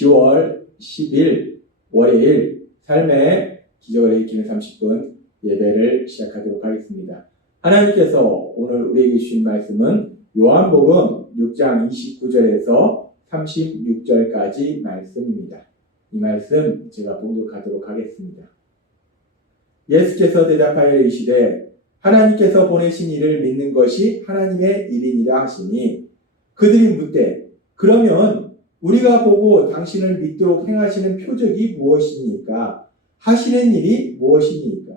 10월 10일 월요일 삶의 기적을 일으키는 30분 예배를 시작하도록 하겠습니다. 하나님께서 오늘 우리에게 주신 말씀은 요한복음 6장 29절에서 36절까지 말씀입니다. 이 말씀 제가 봉독하도록 하겠습니다. 예수께서 대답하여 이르시되 하나님께서 보내신 이를 믿는 것이 하나님의 일이니라 하시니 그들이 묻되 그러면 우리가 보고 당신을 믿도록 행하시는 표적이 무엇이니까? 하시는 일이 무엇이니까?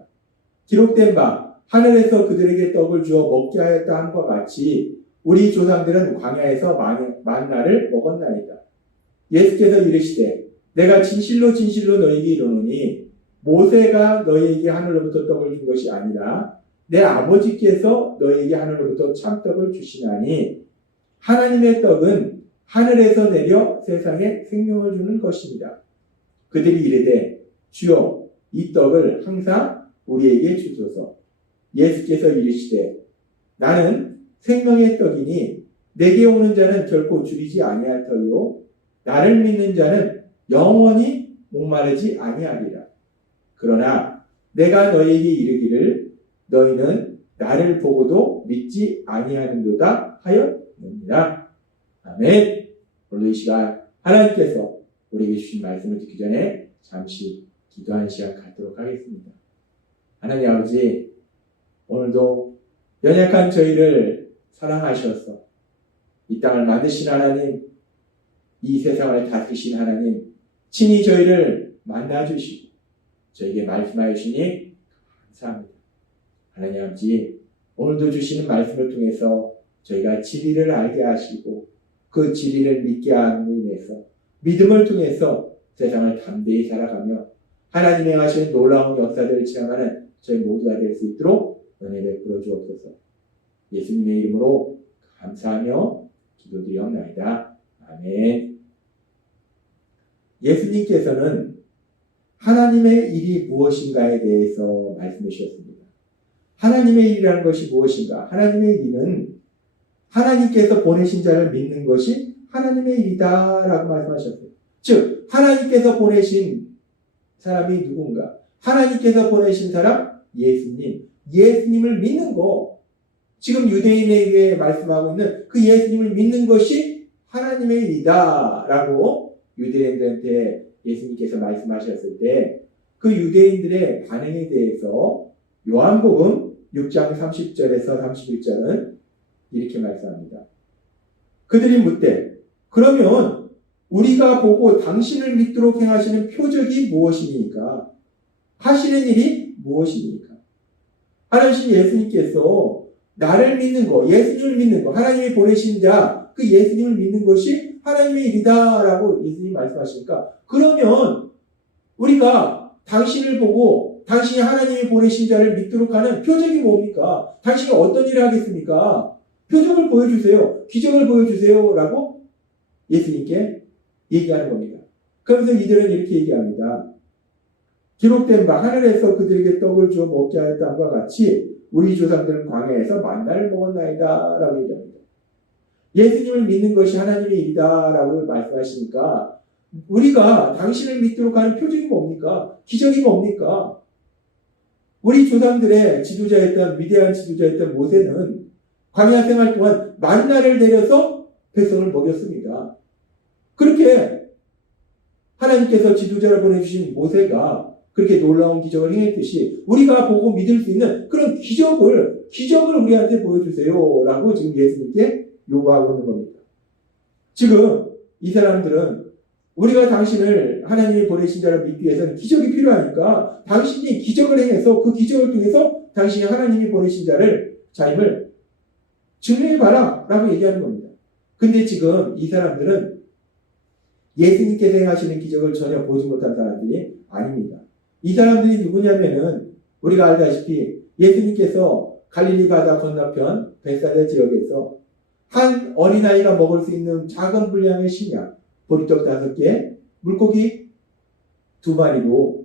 기록된 바 하늘에서 그들에게 떡을 주어 먹게 하였다 함과 같이 우리 조상들은 광야에서 만나를 먹었나이다. 예수께서 이르시되 내가 진실로 진실로 너희에게 이르노니 모세가 너희에게 하늘로부터 떡을 준 것이 아니라 내 아버지께서 너희에게 하늘로부터 참떡을 주시나니 하나님의 떡은 하늘에서 내려 세상에 생명을 주는 것입니다. 그들이 이르되 주여 이 떡을 항상 우리에게 주소서. 예수께서 이르시되 나는 생명의 떡이니 내게 오는 자는 결코 줄이지 아니할 터요 나를 믿는 자는 영원히 목마르지 아니하리라. 그러나 내가 너희에게 이르기를 너희는 나를 보고도 믿지 아니하는도다 하였느니라. 아멘. 오늘 이 시간 하나님께서 우리에게 주신 말씀을 듣기 전에 잠시 기도하는 시간 갖도록 하겠습니다. 하나님 아버지, 오늘도 연약한 저희를 사랑하셔서 이 땅을 만드신 하나님, 이 세상을 다스리신 하나님, 친히 저희를 만나주시고 저에게 말씀하여 주시니 감사합니다. 하나님 아버지, 오늘도 주시는 말씀을 통해서 저희가 진리를 알게 하시고 그 진리를 믿게 함으로 인해서 믿음을 통해서 세상을 담대히 살아가며 하나님이 행하시는 놀라운 역사들을 체험하는 저희 모두가 될 수 있도록 은혜 베풀어 주옵소서. 예수님의 이름으로 감사하며 기도드리옵나이다. 아멘. 예수님께서는 하나님의 일이 무엇인가에 대해서 말씀해 주셨습니다. 하나님의 일이라는 것이 무엇인가? 하나님의 일은 하나님께서 보내신 자를 믿는 것이 하나님의 일이다 라고 말씀하셨어요. 즉 하나님께서 보내신 사람이 누군가? 하나님께서 보내신 사람 예수님. 예수님을 믿는 거. 지금 유대인에게 말씀하고 있는 그 예수님을 믿는 것이 하나님의 일이다 라고 유대인들한테 예수님께서 말씀하셨을 때 그 유대인들의 반응에 대해서 요한복음 6장 30절에서 31절은 이렇게 말씀합니다. 그들이 묻되 그러면 우리가 보고 당신을 믿도록 행하시는 표적이 무엇입니까? 하시는 일이 무엇입니까? 하나님 예수님께서 나를 믿는 거, 예수님을 믿는 거, 하나님이 보내신 자, 그 예수님을 믿는 것이 하나님의 일이다라고 예수님이 말씀하시니까 그러면 우리가 당신을 보고 당신이 하나님이 보내신 자를 믿도록 하는 표적이 뭡니까? 당신이 어떤 일을 하겠습니까? 표적을 보여주세요. 기적을 보여주세요. 라고 예수님께 얘기하는 겁니다. 그러면서 이들은 이렇게 얘기합니다. 기록된 바 하늘에서 그들에게 떡을 주어 먹게 하였다함과 같이 우리 조상들은 광야에서 만나를 먹었나이다 라고 얘기합니다. 예수님을 믿는 것이 하나님의 일이다 라고 말씀하시니까 우리가 당신을 믿도록 하는 표적이 뭡니까? 기적이 뭡니까? 우리 조상들의 지도자였던 위대한 지도자였던 모세는 광야 생활 동안 만나를 내려서 백성을 먹였습니다. 그렇게 하나님께서 지도자를 보내주신 모세가 그렇게 놀라운 기적을 행했듯이 우리가 보고 믿을 수 있는 그런 기적을 우리한테 보여주세요 라고 지금 예수님께 요구하고 있는 겁니다. 지금 이 사람들은 우리가 당신을 하나님이 보내신 자를 믿기 위해서는 기적이 필요하니까 당신이 기적을 행해서 그 기적을 통해서 당신이 하나님이 보내신 자임을 증명해봐라 라고 얘기하는 겁니다. 근데 지금 이 사람들은 예수님께서 행하시는 기적을 전혀 보지 못한 사람들이 아닙니다. 이 사람들이 누구냐면은 우리가 알다시피 예수님께서 갈릴리 바다 건너편 벳사다 지역에서 한 어린아이가 먹을 수 있는 작은 분량의 식량 보리떡 5개, 물고기 2마리로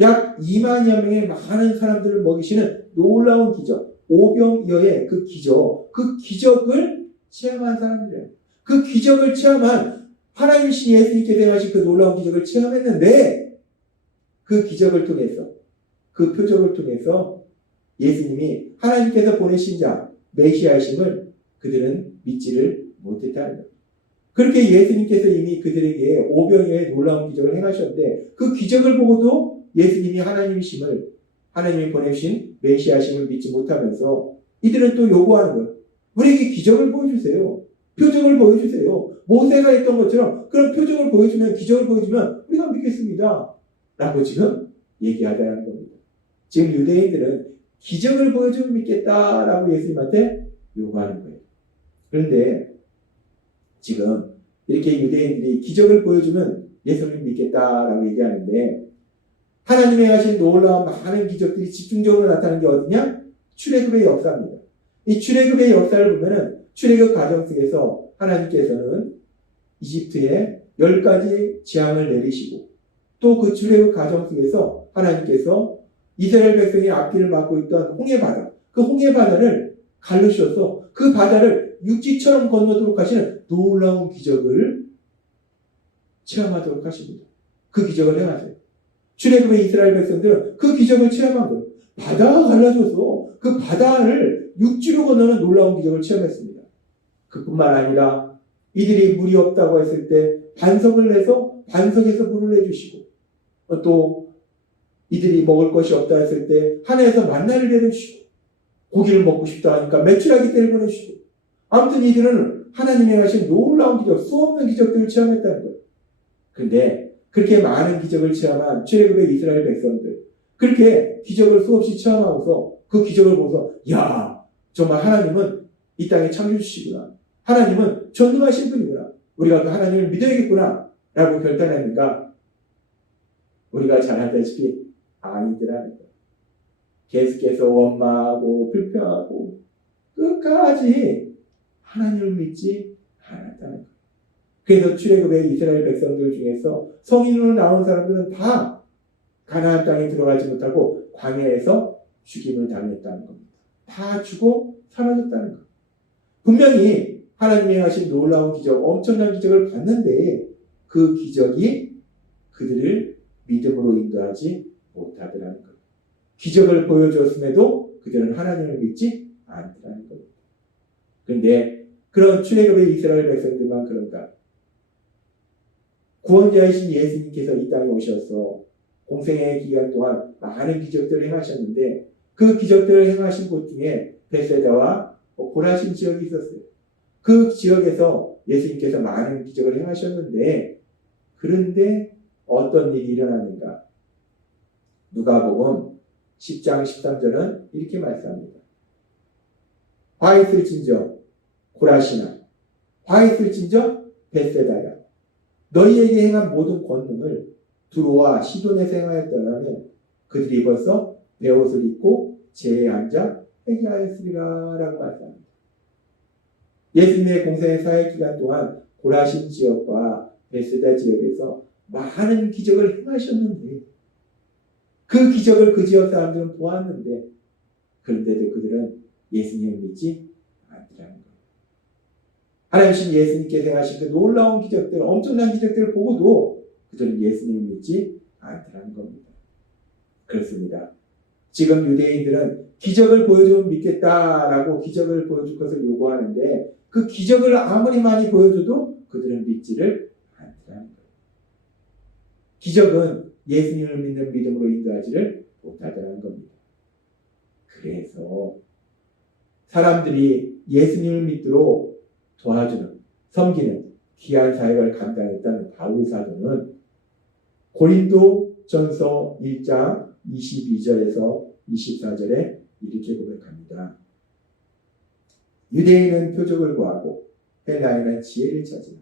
약 2만여 명의 많은 사람들을 먹이시는 놀라운 기적, 오병이어의 그 기적을 체험한 사람들이에요. 그 기적을 체험한 하나님이신 예수님께서 행하신 그 놀라운 기적을 체험했는데 그 기적을 통해서 그 표적을 통해서 예수님이 하나님께서 보내신 자 메시아이심을 그들은 믿지를 못했다는 것. 그렇게 예수님께서 이미 그들에게 오병이어의 놀라운 기적을 행하셨는데 그 기적을 보고도 예수님이 하나님이심을 하나님이 보내신 메시아심을 믿지 못하면서 이들은 또 요구하는 거예요. 우리에게 기적을 보여주세요. 표적을 보여주세요. 모세가 했던 것처럼 그런 표적을 보여주면 기적을 보여주면 우리가 믿겠습니다. 라고 지금 얘기하자는 겁니다. 지금 유대인들은 기적을 보여주면 믿겠다라고 예수님한테 요구하는 거예요. 그런데 지금 이렇게 유대인들이 기적을 보여주면 예수님을 믿겠다라고 얘기하는데 하나님이 하신 놀라운 많은 기적들이 집중적으로 나타나는 게 어디냐? 출애굽의 역사입니다. 이 출애굽의 역사를 보면은 출애굽 과정 속에서 하나님께서는 이집트에 10가지 재앙을 내리시고 또 그 출애굽 과정 속에서 하나님께서 이스라엘 백성이 앞길을 막고 있던 홍해바다, 그 홍해바다를 갈르셔서 그 바다를 육지처럼 건너도록 하시는 놀라운 기적을 체험하도록 하십니다. 그 기적을 행하세요. 출애굽의 이스라엘 백성들은 그 기적을 체험한 거예요. 바다가 갈라져서 그 바다를 육지로 건너는 놀라운 기적을 체험했습니다. 그뿐만 아니라 이들이 물이 없다고 했을 때 반석을 내서 반석에서 물을 내주시고 또 이들이 먹을 것이 없다 했을 때 하늘에서 만나를 내려주시고 고기를 먹고 싶다 하니까 메추라기 떼를 보내주시고 아무튼 이들은 하나님이 하신 놀라운 기적, 수없는 기적들을 체험했다는 거예요. 그런데 그렇게 많은 기적을 체험한 출애굽의 이스라엘 백성들 그렇게 기적을 수없이 체험하고서 그 기적을 보고서 야 정말 하나님은 이 땅에 창조주시구나. 하나님은 전능하신 분이구나. 우리가 그 하나님을 믿어야겠구나 라고 결단하니까 우리가 잘 알다시피 아니더라는 거예요. 계속해서 원망하고 불평하고 끝까지 하나님을 믿지 않았다는 거예요. 그래서 출애굽의 이스라엘 백성들 중에서 성인으로 나온 사람들은 다 가나안 땅에 들어가지 못하고 광야에서 죽임을 당했다는 겁니다. 다 죽어 사라졌다는 거예요. 분명히 하나님이 하신 놀라운 기적, 엄청난 기적을 봤는데 그 기적이 그들을 믿음으로 인도하지 못하더라는 거예요. 기적을 보여주었음에도 그들은 하나님을 믿지 않더라는 겁니다. 그런데 그런 출애굽의 이스라엘 백성들만 그런가? 구원자이신 예수님께서 이 땅에 오셔서 공생의 기간 동안 많은 기적들을 행하셨는데 그 기적들을 행하신 곳 중에 베세다와 고라신 지역이 있었어요. 그 지역에서 예수님께서 많은 기적을 행하셨는데 그런데 어떤 일이 일어났는가? 누가복음 10장 13절은 이렇게 말씀합니다. 화 있을진저 고라시나 화 있을진저 베세다야 너희에게 행한 모든 권능을 두로와 시돈에서 행하였더라면 그들이 벌써 베옷을 입고 제에 앉아 회개하였으리라 라고 말씀합니다. 예수님의 공생의 사회 기간 동안 고라신 지역과 베세다 지역에서 많은 기적을 행하셨는데 그 기적을 그 지역 사람들은 보았는데 그런데도 그들은 예수님을 믿지 않더라는 거예요. 하나님이신 예수님께서 행하신 그 놀라운 기적들, 엄청난 기적들을 보고도 그들은 예수님을 믿지 않더라는 겁니다. 그렇습니다. 지금 유대인들은 기적을 보여주면 믿겠다라고 기적을 보여줄 것을 요구하는데 그 기적을 아무리 많이 보여줘도 그들은 믿지를 않더라는 거예요. 기적은 예수님을 믿는 믿음으로 인도하지를 못하더라는 겁니다. 그래서 사람들이 예수님을 믿도록 도와주는, 섬기는 귀한 사역을 감당했던 바울 사도는 고린도 전서 1장 22절에서 24절에 이렇게 고백합니다. 유대인은 표적을 구하고 헬라인은 지혜를 찾으라.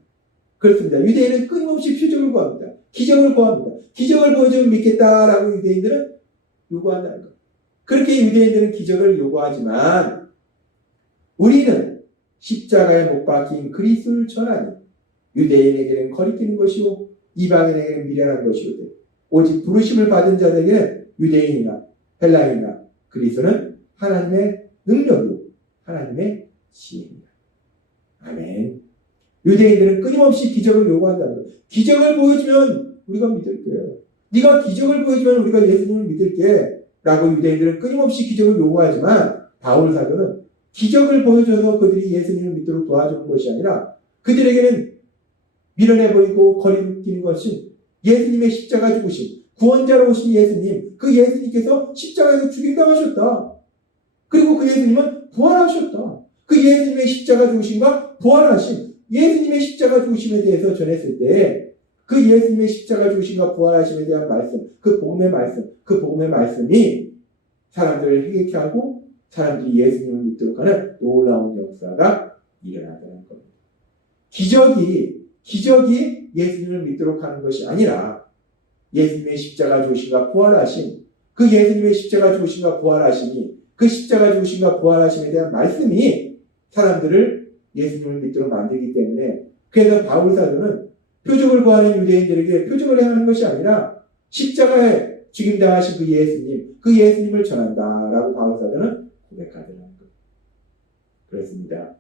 그렇습니다. 유대인은 끊임없이 표적을 구합니다. 기적을 구합니다. 기적을 보여주면 믿겠다라고 유대인들은 요구한다는 것. 그렇게 유대인들은 기적을 요구하지만 우리는 십자가에 못 박힌 그리스도를 전하니 유대인에게는 거리끼는 것이요 이방인에게는 미련한 것이요 오직 부르심을 받은 자들에게는 유대인이나 헬라인이나 그리스도는 하나님의 능력이요 하나님의 지혜입니다. 아멘. 유대인들은 끊임없이 기적을 요구한다는 거예요. 기적을 보여주면 우리가 믿을게요. 네가 기적을 보여주면 우리가 예수님을 믿을게 라고 유대인들은 끊임없이 기적을 요구하지만 바울 사도는 기적을 보여줘서 그들이 예수님을 믿도록 도와주는 것이 아니라 그들에게는 밀어내버리고 거리끼는 것은 예수님의 십자가 죽으심, 구원자로 오신 예수님, 그 예수님께서 십자가에서 죽임당하셨다. 그리고 그 예수님은 부활하셨다. 그 예수님의 십자가 죽으심과 부활하심, 예수님의 십자가 죽으심에 대해서 전했을 때 그 예수님의 십자가 죽으심과 부활하심에 대한 말씀, 그 복음의 말씀이 사람들을 해결케 하고 사람들이 예수님을 믿도록 하는 놀라운 역사가 일어나다는 겁니다. 기적이 예수님을 믿도록 하는 것이 아니라 예수님의 십자가 죽으심과 부활하심, 그 예수님의 십자가 죽으심과 부활하심이, 그 십자가 죽으심과 부활하심에 대한 말씀이 사람들을 예수님을 믿도록 만들기 때문에, 그래서 바울 사도는 표적을 구하는 유대인들에게 표적을 행하는 것이 아니라 십자가에 죽임당하신 그 예수님을 전한다라고 바울 사도는 고백하더라는 거예요. 그렇습니다.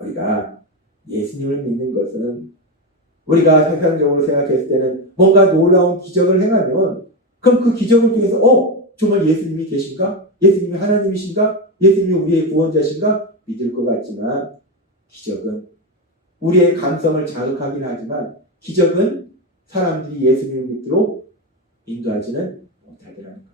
우리가 예수님을 믿는 것은 우리가 세상적으로 생각했을 때는 뭔가 놀라운 기적을 행하면 그럼 그 기적을 통해서 정말 예수님이 계신가? 예수님이 하나님이신가? 예수님이 우리의 구원자신가? 믿을 것 같지만 기적은 우리의 감성을 자극하긴 하지만 기적은 사람들이 예수님을 믿도록 인도하지는 못하더라는 거예요.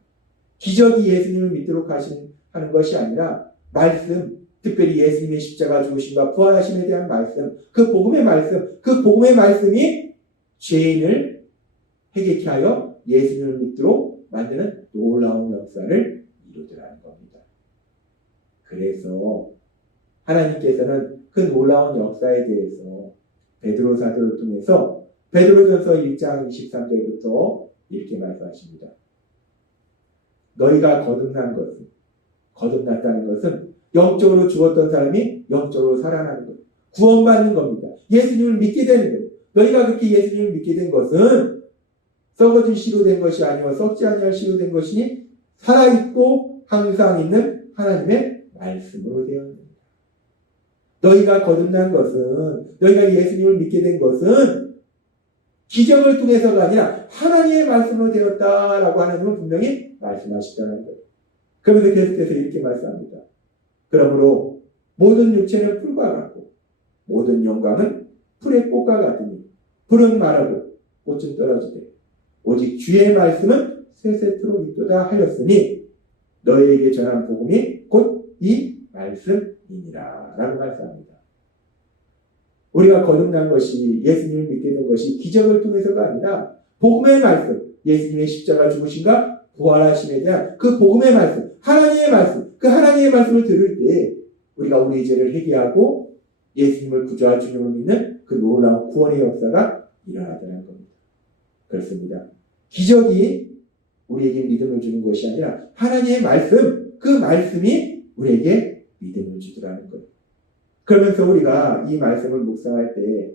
기적이 예수님을 믿도록 하는 것이 아니라 말씀, 특별히 예수님의 십자가 죽으심과 부활하심에 대한 말씀, 그 복음의 말씀이 죄인을 해결케 하여 예수님을 믿도록 만드는 놀라운 역사를 이루더라는 겁니다. 그래서 하나님께서는 그 놀라운 역사에 대해서 베드로 사도를 통해서 베드로전서 1장 23절부터 이렇게 말씀하십니다. 너희가 거듭났다는 것은 영적으로 죽었던 사람이 영적으로 살아나는 것, 구원받는 겁니다. 예수님을 믿게 되는 거예요. 너희가 그렇게 예수님을 믿게 된 것은 썩어진 씨로 된 것이 아니고 썩지 아니할 씨로 된 것이니 살아있고 항상 있는 하나님의 말씀으로 되어 있습니다. 너희가 거듭난 것은, 너희가 예수님을 믿게 된 것은 기적을 통해서가 아니라 하나님의 말씀으로 되었다라고 하나님은 분명히 말씀하시다는 거예요. 그러면서 계속해서 이렇게 말씀합니다. 그러므로 모든 육체는 풀과 같고 모든 영광은 풀의 꽃과 같으니 풀은 마르고 꽃은 떨어지되 오직 주의 말씀은 세세토록 있도다 하였으니 너희에게 전한 복음이 곧 이 말씀이니라 라고 말씀합니다. 우리가 거듭난 것이, 예수님을 믿게 된 것이 기적을 통해서가 아니라 복음의 말씀, 예수님의 십자가 죽으심과 부활하심에 대한 그 복음의 말씀, 하나님의 말씀, 그 하나님의 말씀을 들을 때 우리가 우리의 죄를 회개하고 예수님을 구주와 주님을 믿는 그 놀라운 구원의 역사가 일어나더라는 겁니다. 그렇습니다. 기적이 우리에게 믿음을 주는 것이 아니라 하나님의 말씀, 그 말씀이 우리에게 믿음을 주더라는 거예요. 그러면서 우리가 이 말씀을 묵상할 때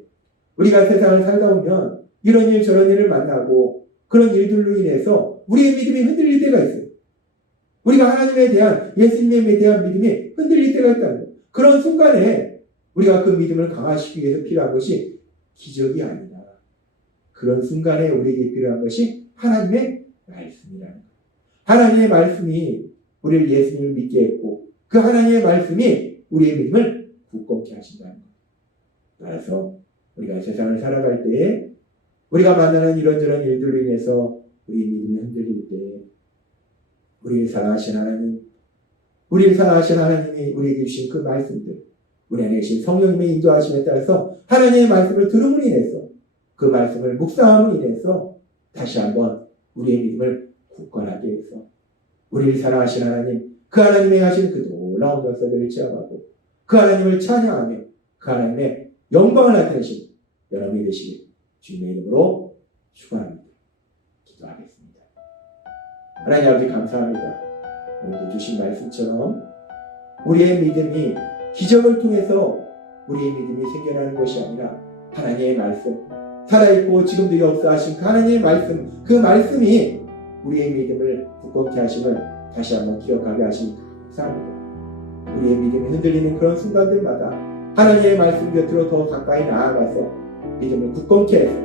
우리가 세상을 살다 보면 이런 일 저런 일을 만나고 그런 일들로 인해서 우리의 믿음이 흔들릴 때가 있어요. 우리가 하나님에 대한, 예수님에 대한 믿음이 흔들릴 때가 있다는 거예요. 그런 순간에 우리가 그 믿음을 강화시키기 위해서 필요한 것이 기적이 아니라 그런 순간에 우리에게 필요한 것이 하나님의 말씀이라는 거예요. 하나님의 말씀이 우리를 예수님을 믿게 했고 그 하나님의 말씀이 우리의 믿음을 굳건케 하신다는 거예요. 따라서 우리가 세상을 살아갈 때 우리가 만나는 이런저런 일들로 인해서 우리의 믿음이 흔들릴 때 우리를 사랑하신 하나님이 우리에게 주신 그 말씀들, 우리 안에 계신 성령님의 인도하심에 따라서 하나님의 말씀을 들음으로 인해서 그 말씀을 묵상함으로 인해서 다시 한번 우리의 믿음을 굳건하게 해서 우리를 사랑하신 하나님, 그 하나님의 하신 그 놀라운 역사들을 체험하고 그 하나님을 찬양하며 그 하나님의 영광을 나타내신 여러분이 되시길 주님의 이름으로 축원합니다. 기도하겠습니다. 하나님 아버지 감사합니다. 오늘도 주신 말씀처럼 우리의 믿음이 기적을 통해서 우리의 믿음이 생겨나는 것이 아니라 하나님의 말씀, 살아있고 지금도 역사하신 그 하나님의 말씀, 그 말씀이 우리의 믿음을 굳건케 하심을 다시 한번 기억하게 하시니 감사합니다. 우리의 믿음이 흔들리는 그런 순간들마다 하나님의 말씀 곁으로 더 가까이 나아가서 믿음을 굳건케 해서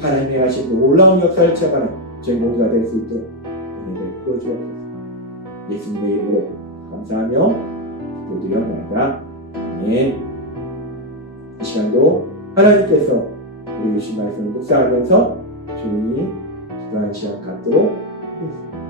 하나님의 하신 놀라운 역사를 체험하는 저희 모두가 될 수 있도록 은혜 베풀어 주옵소서. 예수님의 이름으로 감사하며 기도드려옵나이다. 아멘. 이 시간도 하나님께서 우리 주신 말씀을 묵상하면서 조용히 기도하는 시간 갖도록 하겠습니다.